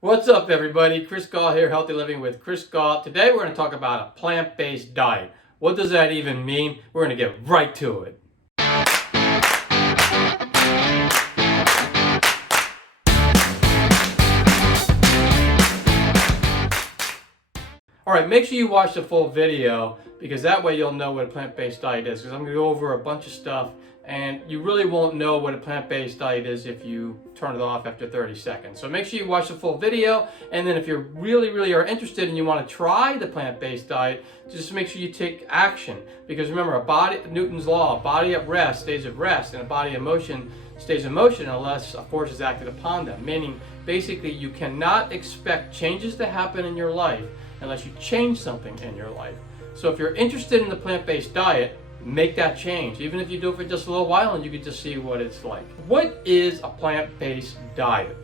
What's up, everybody? Chris Gault here, Healthy Living with Chris Gault. Today we're going to talk about a plant-based diet. What does that even mean? We're going to get right to it. All right, make sure you watch the full video because that way you'll know what a plant-based diet is, because I'm going to go over a bunch of stuff and you really won't know what a plant-based diet is if you turn it off after 30 seconds. So make sure you watch the full video, and then if you really are interested and you want to try the plant-based diet, just make sure you take action, because remember, Newton's law, a body at rest stays at rest and a body in motion stays in motion unless a force is acted upon them, meaning basically you cannot expect changes to happen in your life unless you change something in your life. So if you're interested in the plant-based diet, make that change, even if you do it for just a little while and you can just see what it's like. What is a plant-based diet?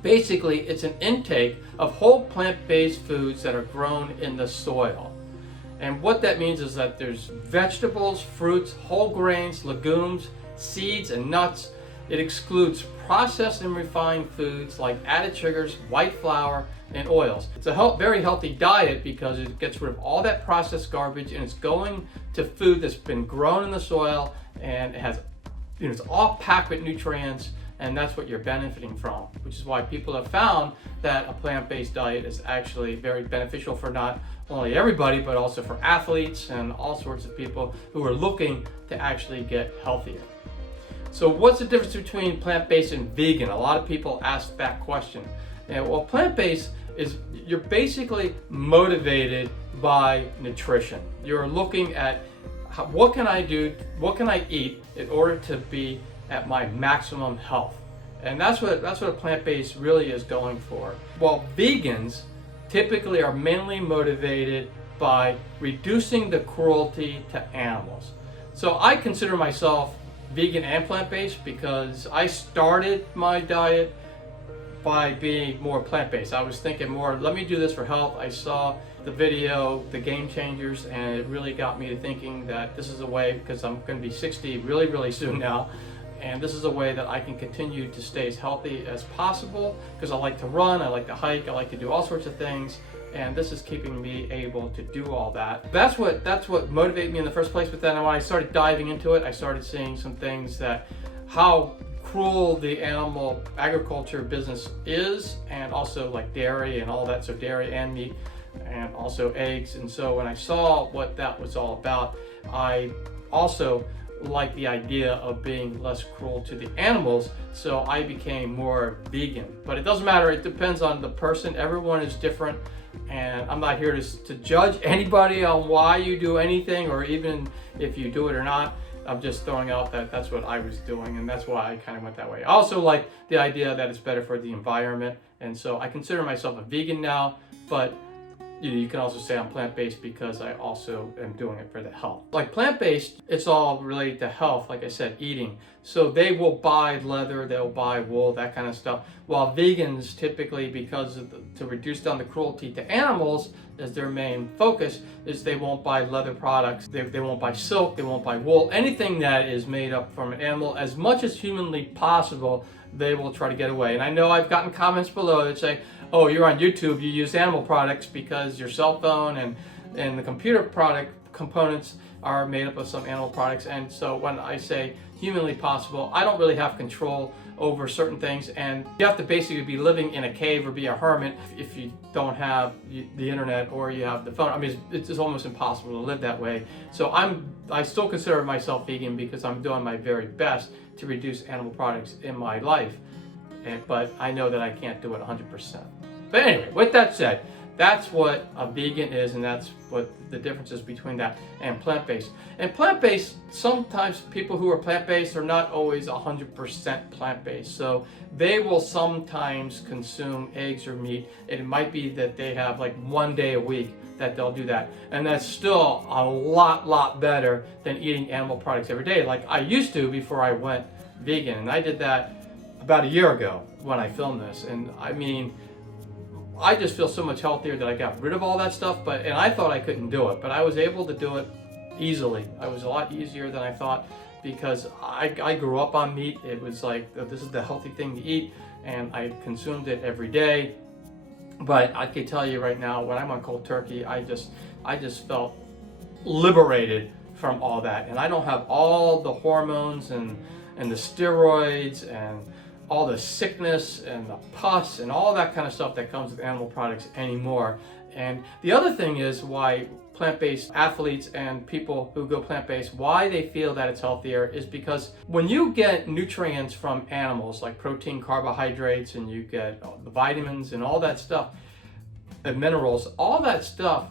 Basically, it's an intake of whole plant-based foods that are grown in the soil. And what that means is that there's vegetables, fruits, whole grains, legumes, seeds, and nuts. It excludes processed and refined foods like added sugars, white flour, and oils. It's a very healthy diet because it gets rid of all that processed garbage and it's going to food that's been grown in the soil, and it has, it's all packed with nutrients, and that's what you're benefiting from, which is why people have found that a plant-based diet is actually very beneficial for not only everybody, but also for athletes and all sorts of people who are looking to actually get healthier. So what's the difference between plant-based and vegan? A lot of people ask that question. And well, plant-based is you're basically motivated by nutrition. You're looking at what can I do, what can I eat in order to be at my maximum health? And that's what a plant-based really is going for. While vegans typically are mainly motivated by reducing the cruelty to animals. So I consider myself vegan and plant-based because I started my diet by being more plant-based. I was thinking more, let me do this for health. I saw the video, The Game Changers, and it really got me to thinking that this is a way, because I'm going to be 60 really soon now, and this is a way that I can continue to stay as healthy as possible, because I like to run, I like to hike, I like to do all sorts of things, and this is keeping me able to do all that. That's what motivated me in the first place. But then when I started diving into it, I started seeing some things that how cruel the animal agriculture business is, and also like dairy and all that, so dairy and meat and also eggs. And so when I saw what that was all about, I also like the idea of being less cruel to the animals, so I became more vegan. But it doesn't matter, it depends on the person. Everyone is different, and I'm not here to judge anybody on why you do anything or even if you do it or not. I'm just throwing out that that's what I was doing, and that's why I kind of went that way. I also like the idea that it's better for the environment, and so I consider myself a vegan now, but you can also say I'm plant-based because I also am doing it for the health. Like plant-based, it's all related to health, like I said, eating. So they will buy leather, they'll buy wool, that kind of stuff. While vegans typically, because to reduce down the cruelty to animals, as their main focus, is they won't buy leather products, they won't buy silk, they won't buy wool, anything that is made up from an animal. As much as humanly possible, they will try to get away. And I know I've gotten comments below that say, oh, you're on YouTube, you use animal products because your cell phone and the computer product components are made up of some animal products. And so when I say humanly possible, I don't really have control over certain things, and you have to basically be living in a cave or be a hermit if you don't have the internet or you have the phone. I mean, it's almost impossible to live that way. So I still consider myself vegan because I'm doing my very best to reduce animal products in my life, but I know that I can't do it 100%. But anyway, with that said, that's what a vegan is, and that's what the difference is between that and plant-based. And plant-based, sometimes people who are plant-based are not always 100% plant-based. So they will sometimes consume eggs or meat. It might be that they have like one day a week that they'll do that. And that's still a lot better than eating animal products every day, like I used to before I went vegan. And I did that about a year ago when I filmed this. And I mean, I just feel so much healthier that I got rid of all that stuff, and I thought I couldn't do it, but I was able to do it easily. I was a lot easier than I thought because I grew up on meat. It was like, this is the healthy thing to eat, and I consumed it every day. But I can tell you right now, when I'm on cold turkey, I just felt liberated from all that, and I don't have all the hormones and the steroids and all the sickness and the pus and all that kind of stuff that comes with animal products anymore. And the other thing is why plant-based athletes and people who go plant-based, why they feel that it's healthier is because when you get nutrients from animals like protein, carbohydrates, and you get the vitamins and all that stuff, and minerals, all that stuff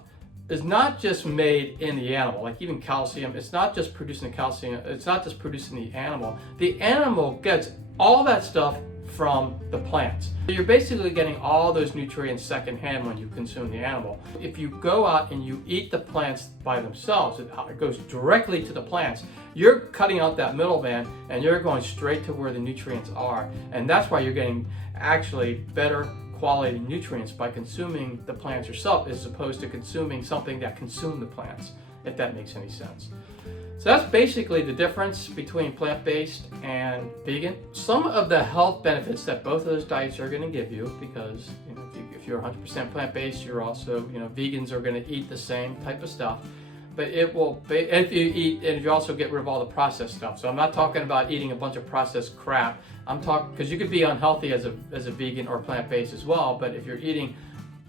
is not just made in the animal. Like even calcium, it's not just producing the calcium, it's not just producing the animal. The animal gets all that stuff from the plants. So you're basically getting all those nutrients secondhand when you consume the animal. If you go out and you eat the plants by themselves, it goes directly to the plants. You're cutting out that middleman and you're going straight to where the nutrients are. And that's why you're getting actually better quality nutrients by consuming the plants yourself as opposed to consuming something that consumed the plants, if that makes any sense. So that's basically the difference between plant-based and vegan. Some of the health benefits that both of those diets are going to give you, because if you're 100% plant-based, you're also, vegans are going to eat the same type of stuff. But it will, if you also get rid of all the processed stuff. So I'm not talking about eating a bunch of processed crap. I'm talking, because you could be unhealthy as a vegan or plant-based as well. But if you're eating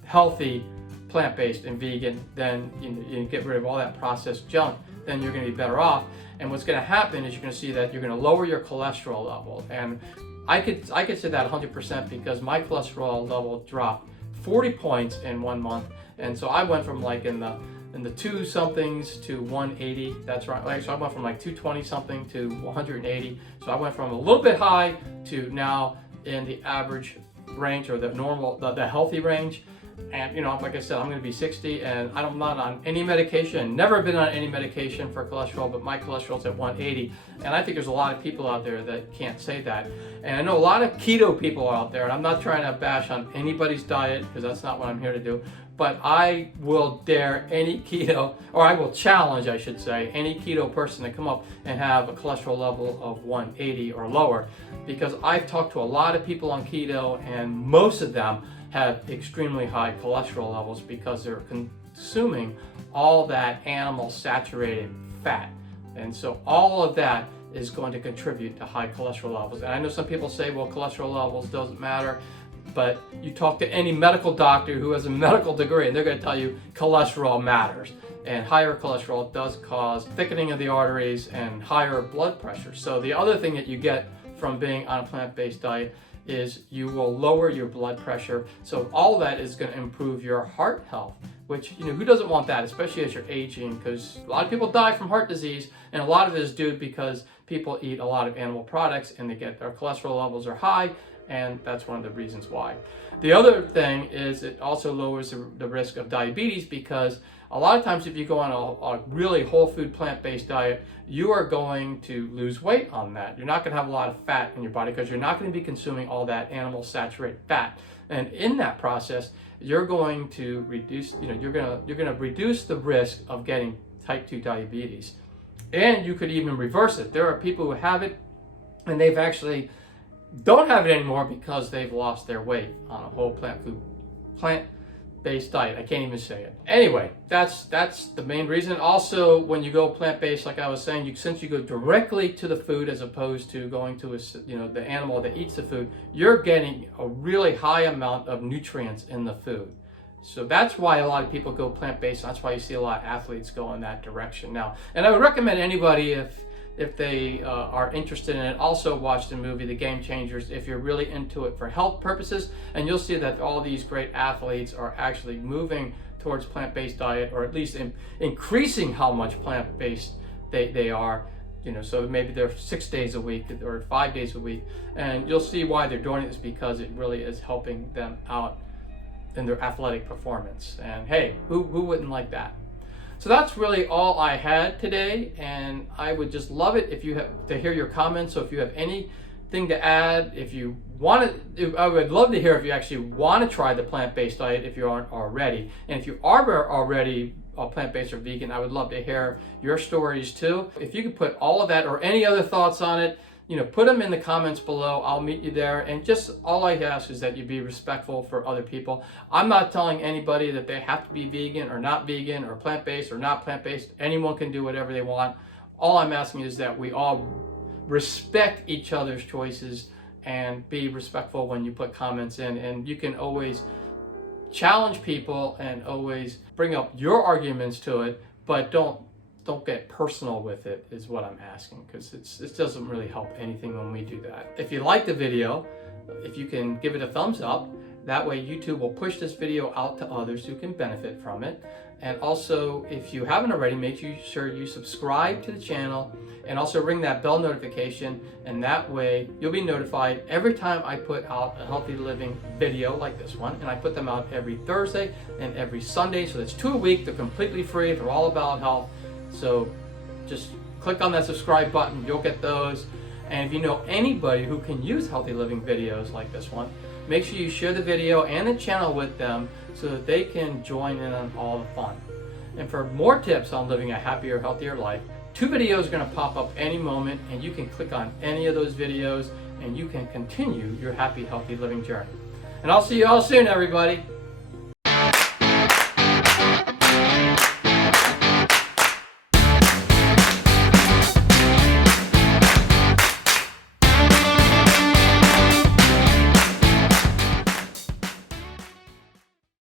healthy, plant-based and vegan, then you get rid of all that processed junk, then you're going to be better off. And what's going to happen is you're going to see that you're going to lower your cholesterol level. And I could say that 100% because my cholesterol level dropped 40 points in 1 month. And so I went from like in the 2 somethings to 180. That's right. So I went from like 220 something to 180. So I went from a little bit high to now in the average range, or the normal, the healthy range. And like I said, I'm going to be 60 and I'm not on any medication, never been on any medication for cholesterol, but my cholesterol's at 180. And I think there's a lot of people out there that can't say that. And I know a lot of keto people out there, and I'm not trying to bash on anybody's diet because that's not what I'm here to do. But I will dare any keto, or I will challenge, I should say, any keto person to come up and have a cholesterol level of 180 or lower. Because I've talked to a lot of people on keto, and most of them have extremely high cholesterol levels because they're consuming all that animal saturated fat. And so all of that is going to contribute to high cholesterol levels. And I know some people say, well, cholesterol levels doesn't matter. But you talk to any medical doctor who has a medical degree and they're going to tell you cholesterol matters. And higher cholesterol does cause thickening of the arteries and higher blood pressure. So the other thing that you get from being on a plant-based diet is you will lower your blood pressure. So all that is going to improve your heart health, which, who doesn't want that, especially as you're aging, because a lot of people die from heart disease, and a lot of it is due because people eat a lot of animal products and their cholesterol levels are high. And that's one of the reasons why. The other thing is it also lowers the risk of diabetes, because a lot of times if you go on a really whole food plant-based diet, you are going to lose weight on that. You're not going to have a lot of fat in your body because you're not going to be consuming all that animal saturated fat. And in that process, you're going to reduce, you're going to reduce the risk of getting type 2 diabetes. And you could even reverse it. There are people who have it and they've actually don't have it anymore because they've lost their weight on a whole plant-based diet. I can't even say it. Anyway, that's the main reason. Also, when you go plant-based, like I was saying, since you go directly to the food as opposed to going to the animal that eats the food, you're getting a really high amount of nutrients in the food. So that's why a lot of people go plant-based. That's why you see a lot of athletes go in that direction now. And I would recommend anybody, if they are interested in it, also watch the movie The Game Changers if you're really into it for health purposes. And you'll see that all these great athletes are actually moving towards plant-based diet, or at least increasing how much plant-based they are. So maybe they're 6 days a week or 5 days a week. And you'll see why they're doing it is because it really is helping them out in their athletic performance. And hey, who wouldn't like that? So that's really all I had today, and I would just love it if you have to hear your comments. So if you have anything to add, if you want to, I would love to hear if you actually want to try the plant-based diet if you aren't already. And if you are already plant-based or vegan, I would love to hear your stories too. If you could put all of that or any other thoughts on it, put them in the comments below. I'll meet you there. And just all I ask is that you be respectful for other people. I'm not telling anybody that they have to be vegan or not vegan or plant-based or not plant-based. Anyone can do whatever they want. All I'm asking is that we all respect each other's choices and be respectful when you put comments in. And you can always challenge people and always bring up your arguments to it, but don't get personal with it is what I'm asking, because it doesn't really help anything when we do that. If you like the video, if you can give it a thumbs up, that way YouTube will push this video out to others who can benefit from it. And also, if you haven't already, make sure you subscribe to the channel and also ring that bell notification, and that way you'll be notified every time I put out a healthy living video like this one. And I put them out every Thursday and every Sunday, so that's 2 a week. They're completely free. They're all about health. So just click on that subscribe button, you'll get those. And if you know anybody who can use healthy living videos like this one, make sure you share the video and the channel with them so that they can join in on all the fun. And for more tips on living a happier, healthier life, 2 videos are going to pop up any moment, and you can click on any of those videos and you can continue your happy, healthy living journey. And I'll see you all soon, everybody.